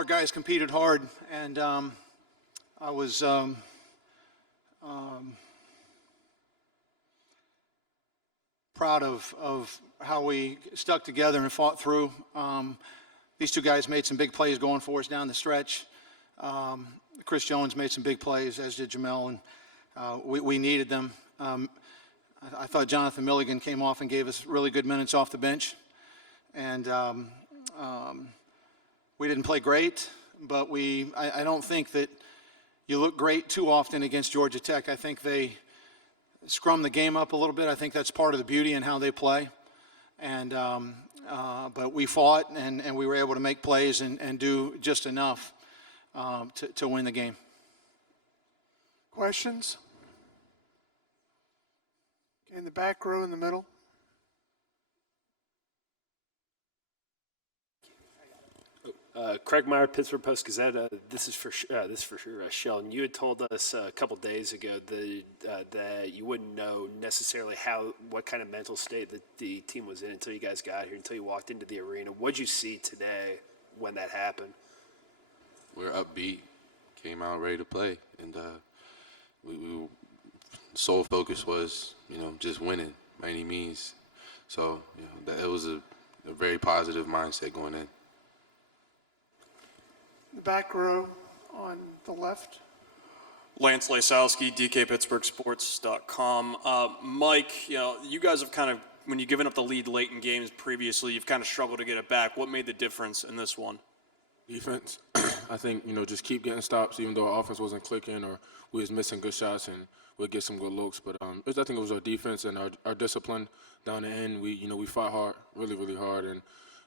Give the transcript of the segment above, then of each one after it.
our guys competed hard, and I was proud of how we stuck together and fought through. These two guys made some big plays going for us down the stretch. Chris Jones made some big plays, as did Jamel, and we needed them. I thought Jonathan Milligan came off and gave us really good minutes off the bench. And we didn't play great, but I don't think that you look great too often against Georgia Tech. I think they scrum the game up a little bit. I think that's part of the beauty in how they play. And but we fought, and we were able to make plays and do just enough to win the game. Questions? In the back row in the middle. Craig Meyer, Pittsburgh Post-Gazette. This is for sure, Sheldon. You had told us a couple days ago that you wouldn't know necessarily what kind of mental state that the team was in until you guys got here, until you walked into the arena. What'd you see today when that happened? We're upbeat, came out ready to play, and sole focus was, just winning by any means. So, that it was a very positive mindset going in. The back row on the left. Lance Lasowski, DKPittsburghSports.com. Mike, you guys have kind of, when you've given up the lead late in games previously, you've kind of struggled to get it back. What made the difference in this one? Defense. I think, just keep getting stops, even though our offense wasn't clicking or we was missing good shots, and we'll get some good looks. But I think it was our defense and our discipline down the end. We fought hard, really, really hard, and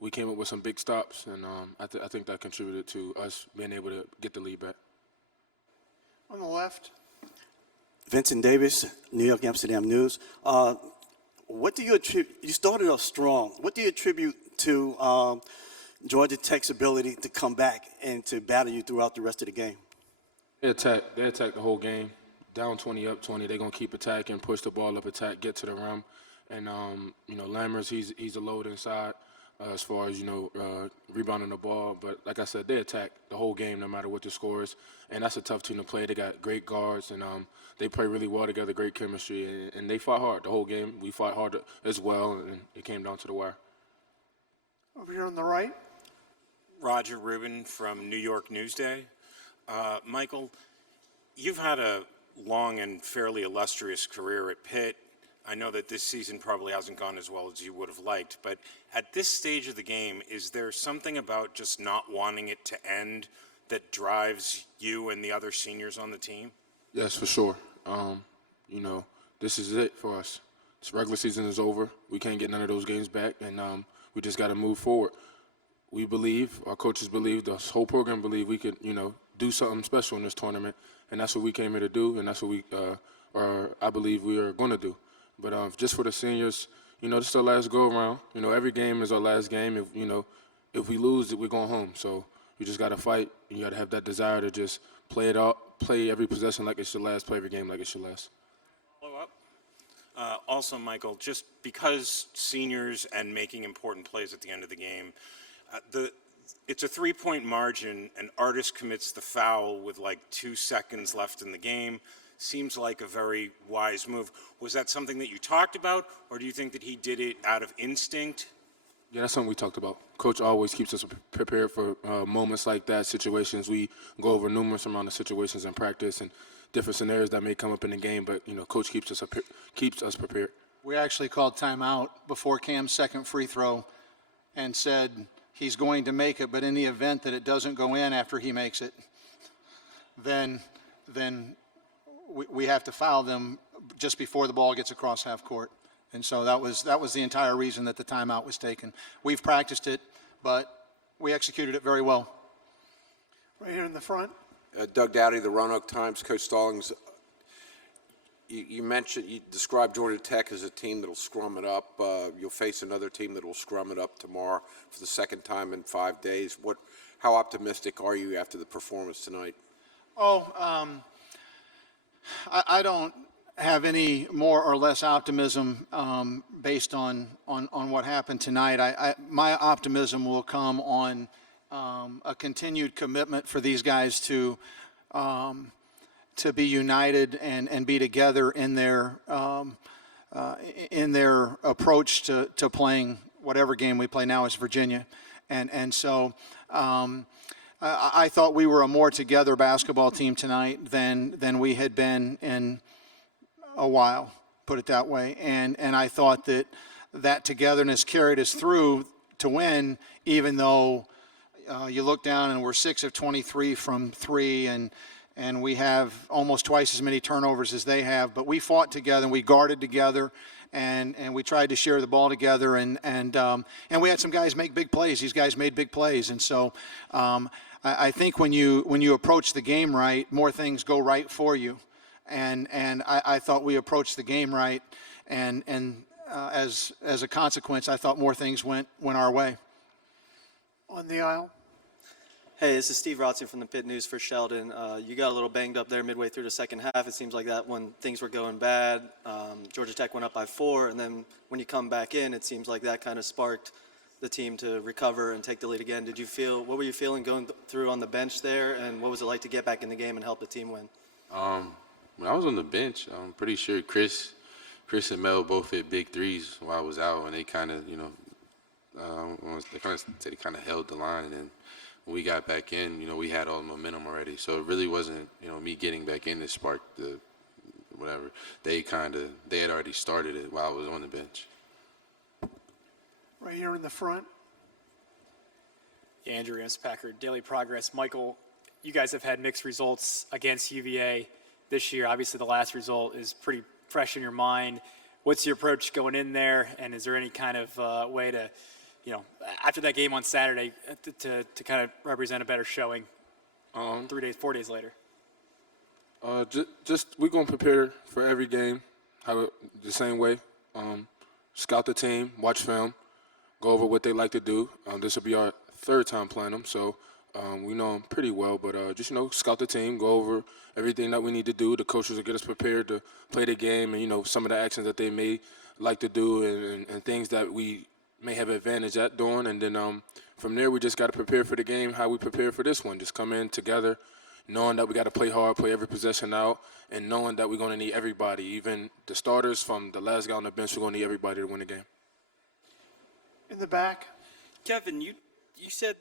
we came up with some big stops, and I think that contributed to us being able to get the lead back. On the left. Vincent Davis, New York Amsterdam News. What do you attribute? You started off strong. What do you attribute to Georgia Tech's ability to come back and to battle you throughout the rest of the game? They attacked the whole game. Down 20, up 20. They're gonna keep attacking, push the ball up, attack, get to the rim, and Lammers, he's a load inside. As far as, rebounding the ball. But like I said, they attack the whole game no matter what the score is. And that's a tough team to play. They got great guards, and they play really well together, great chemistry. And they fought hard the whole game. We fought hard as well, and it came down to the wire. Over here on the right. Roger Rubin from New York Newsday. Michael, you've had a long and fairly illustrious career at Pitt. I know that this season probably hasn't gone as well as you would have liked, but at this stage of the game, is there something about just not wanting it to end that drives you and the other seniors on the team? Yes, for sure. This is it for us. This regular season is over. We can't get none of those games back, and we just got to move forward. We believe, our coaches believe, the whole program believe we could, do something special in this tournament, and that's what we came here to do, and that's what I believe we are going to do. But just for the seniors, this is our last go-around. Every game is our last game. If we lose, we're going home. So you just got to fight. You got to have that desire to just play it out, play every possession like it's your last, play every game like it's your last. Follow up. Also, Michael, just because seniors and making important plays at the end of the game, it's a 3-point margin, and Artis commits the foul with like 2 seconds left in the game. Seems like a very wise move. Was that something that you talked about, or do you think that he did it out of instinct? Yeah, that's something we talked about. Coach always keeps us prepared for moments like that, situations. We go over numerous amount of situations in practice and different scenarios that may come up in the game, but, Coach keeps us prepared. We actually called timeout before Cam's second free throw and said he's going to make it, but in the event that it doesn't go in after he makes it, then we have to foul them just before the ball gets across half court. And so that was the entire reason that the timeout was taken. We've practiced it, but we executed it very well. Right here in the front. Doug Dowdy, the Roanoke Times. Coach Stallings, you described Georgia Tech as a team that'll scrum it up. You'll face another team that will scrum it up tomorrow for the second time in 5 days. How optimistic are you after the performance tonight? I don't have any more or less optimism based on what happened tonight. My optimism will come on a continued commitment for these guys to be united and be together in their approach to playing whatever game we play now is Virginia. And so I thought we were a more together basketball team tonight than we had been in a while, put it that way. And I thought that togetherness carried us through to win, even though you look down and we're 6 of 23 from 3, and we have almost twice as many turnovers as they have. But we fought together and we guarded together, and we tried to share the ball together, and we had some guys make big plays. These guys made big plays, and so I think when you approach the game right, more things go right for you, and I thought we approached the game right, and as a consequence, I thought more things went our way. On the aisle. Hey, this is Steve Rotzer from the Pitt News for Sheldon. You got a little banged up there midway through the second half. It seems like that when things were going bad. Georgia Tech went up by 4, and then when you come back in, it seems like that kind of sparked the team to recover and take the lead again. What were you feeling going through on the bench there, and what was it like to get back in the game and help the team win? When I was on the bench, I'm pretty sure Chris and Mel both hit big threes while I was out, and they kind of, they kind of held the line, and then when we got back in, we had all the momentum already. So it really wasn't, me getting back in that sparked the whatever. They had already started it while I was on the bench. Right here in the front. Andrew Packard, Daily Progress. Michael, you guys have had mixed results against UVA this year. Obviously, the last result is pretty fresh in your mind. What's your approach going in there, and is there any kind of way to, after that game on Saturday, to kind of represent a better showing 4 days later? Just we're gonna prepare for every game, the same way. Scout the team, watch film, go over what they like to do. This will be our 3rd time playing them, so we know them pretty well. But just scout the team, go over everything that we need to do. The coaches will get us prepared to play the game, and some of the actions that they may like to do, and things that we may have advantage at doing. And then from there, we just got to prepare for the game how we prepare for this one. Just come in together, knowing that we got to play hard, play every possession out, and knowing that we're going to need everybody, even the starters from the last guy on the bench. We're going to need everybody to win the game. In the back. Kevin, you said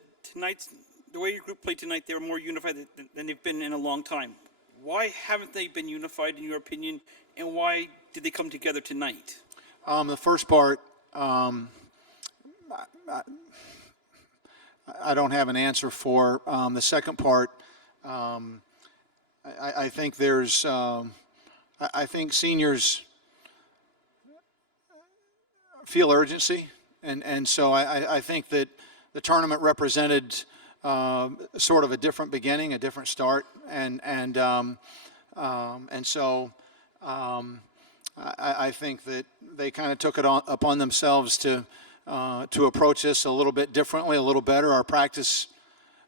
the way your group played tonight, they were more unified than they've been in a long time. Why haven't they been unified, in your opinion, and why did they come together tonight? The first part, I don't have an answer for. The second part, I think there's, I think seniors feel urgency, and so I think that the tournament represented sort of a different beginning, a different start, and so I think that they kind of took it upon themselves to approach this a little bit differently, a little better. Our practice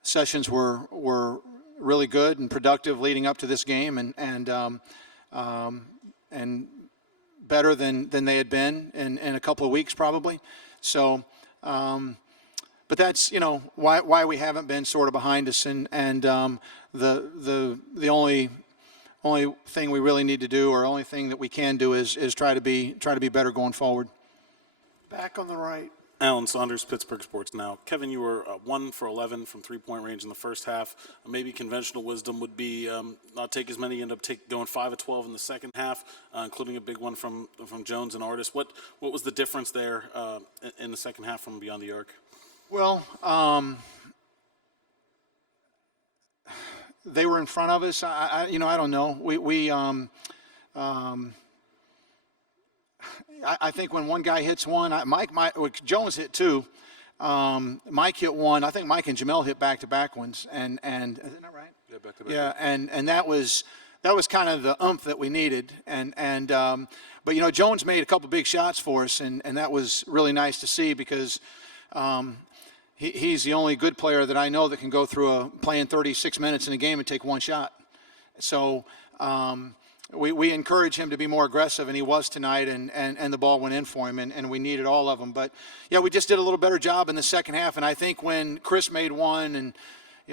sessions were really good and productive leading up to this game, and better than they had been in a couple of weeks probably. So, but that's why we haven't been sort of behind us, and the only thing we really need to do, or only thing that we can do, is try to be better going forward. Back on the right. Alan Saunders, Pittsburgh Sports Now. Kevin, you were 1 for 11 from three-point range in the first half. Maybe conventional wisdom would be not take as many, end up going 5 of 12 in the second half, including a big one from Jones and Artis. What was the difference there in the second half from beyond the arc? Well, they were in front of us. I don't know. I think when one guy hits one, Jones hit 2. Mike hit 1. I think Mike and Jamel hit back-to-back ones, and isn't that right? Yeah, back-to-back. Yeah, and that was kind of the oomph that we needed, but Jones made a couple big shots for us, and that was really nice to see, because he's the only good player that I know that can go through playing 36 minutes in a game and take one shot. So we encourage him to be more aggressive, and he was tonight, and the ball went in for him, and we needed all of them. But, yeah, we just did a little better job in the second half, and I think when Chris made one and,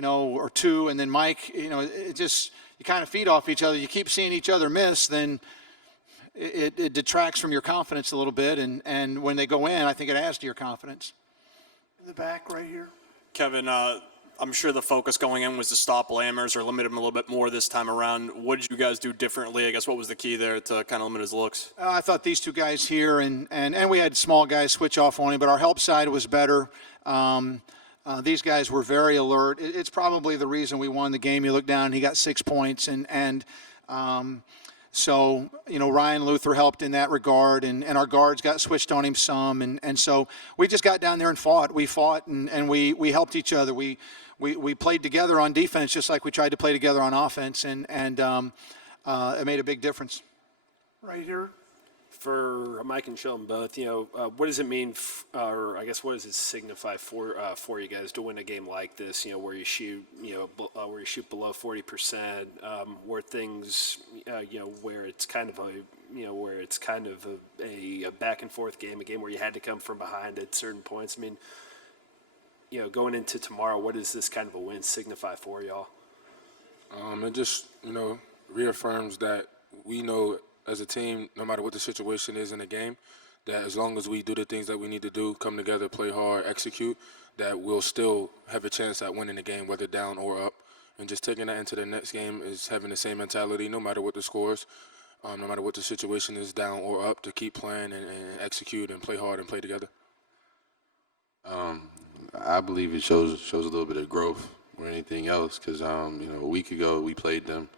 or two, and then Mike, it just, you kind of feed off each other. You keep seeing each other miss, then it detracts from your confidence a little bit, and when they go in, I think it adds to your confidence. In the back right here. Kevin, I'm sure the focus going in was to stop Lammers or limit him a little bit more this time around. What did you guys do differently? I guess what was the key there to kind of limit his looks? I thought these two guys here, and we had small guys switch off on him, but our help side was better. These guys were very alert. It's probably the reason we won the game. You look down, he got 6 points, so, Ryan Luther helped in that regard, and our guards got switched on him some, and so we just got down there and fought. We fought, and we helped each other. We played together on defense just like we tried to play together on offense, and it made a big difference. Right here. For Mike and Sheldon both, what does it mean, or I guess what does it signify for you guys to win a game like this? Where you shoot, where you shoot below 40%, where things, where it's kind of a back and forth game, a game where you had to come from behind at certain points. I mean, going into tomorrow, what does this kind of a win signify for y'all? It just, reaffirms that we know as a team, no matter what the situation is in the game, that as long as we do the things that we need to do, come together, play hard, execute, that we'll still have a chance at winning the game, whether down or up. And just taking that into the next game is having the same mentality, no matter what the score is, no matter what the situation is, down or up, to keep playing and execute and play hard and play together. I believe it shows a little bit of growth or anything else, because a week ago we played them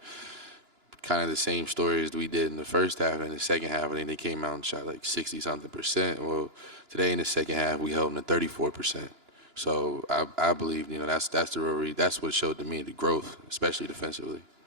kind of the same story as we did in the first half. In the second half, I think they came out and shot like 60-something%. Well, today in the second half, we held them to 34%. So I believe that's the real that's what showed to me the growth, especially defensively.